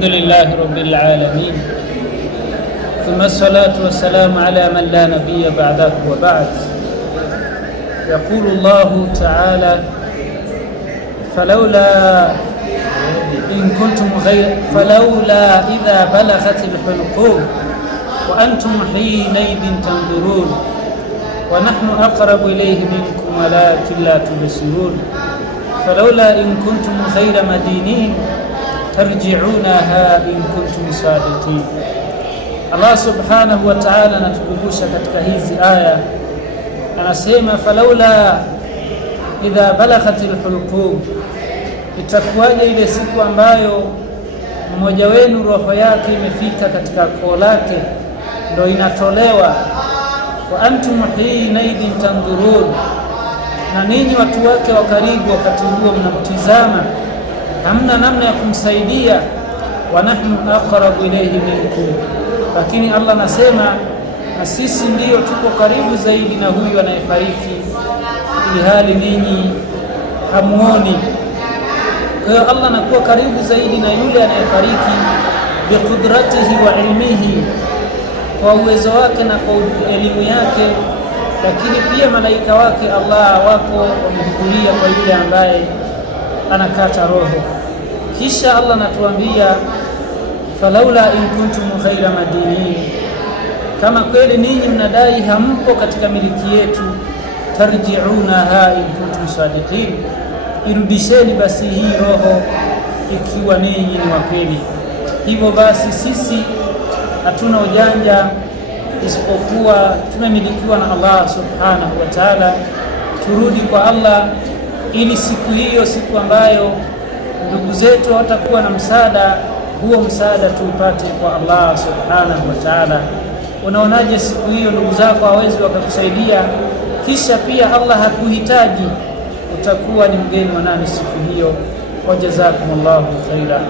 الحمد لله رب العالمين، ثم الصلاة والسلام على من لا نبي بعده وبعد. يقول الله تعالى: فلولا إذا بلغت الحلقوم وأنتم حينئذ تنظرون ونحن أقرب إليه منكم ولكن لا تبصرون فلولا إن كنتم غير مدينين tarji'unaha in kuntum sadiqin. Allah subhanahu wa ta'ala anatukumbusha katika hizi aya, anasema falaula idha balaghatil hulqum, itakuwaje ile siku ambayo mmoja wenu roho yake imefika katika koo lake ndo inatolewa, wa antum hinaidhin tandurun, na ninyi watu wake wa karibu wakati huo mnamtizama, hamna namna ya kumsaidia. Wa nahnu aqrabu ilayhi minkum, lakini Allah nasema na sisi ndiyo tuko karibu zaidi na huyu anayefariki, ili hali ninyi hamuoni. Kwa hiyo Allah anakuwa karibu zaidi na yule anayefariki biqudratihi wa ilmihi, kwa uwezo wake na kwa elimu yake, lakini pia malaika wake Allah wako wamehudhuria kwa yule ambaye anakata roho. Kisha Allah anatuambia falaula in kuntum ghaira madinin, kama kweli ninyi mnadai hampo katika miliki yetu, tarji'unaha in kuntum sadiqin, irudisheni basi hii roho ikiwa ninyi ni wa kweli. Hivyo basi sisi hatuna ujanja isipokuwa tumemilikiwa na Allah subhanahu wa ta'ala. Turudi kwa Allah ili siku hiyo, siku ambayo ndugu zetu hawatakuwa na msaada, huo msaada tuupate kwa Allah subhanahu wa ta'ala. Unaonaje siku hiyo ndugu zako hawezi wakakusaidia, kisha pia Allah hakuhitaji? Utakuwa ni mgeni wa nani siku hiyo? Wajazakumullahu khaira.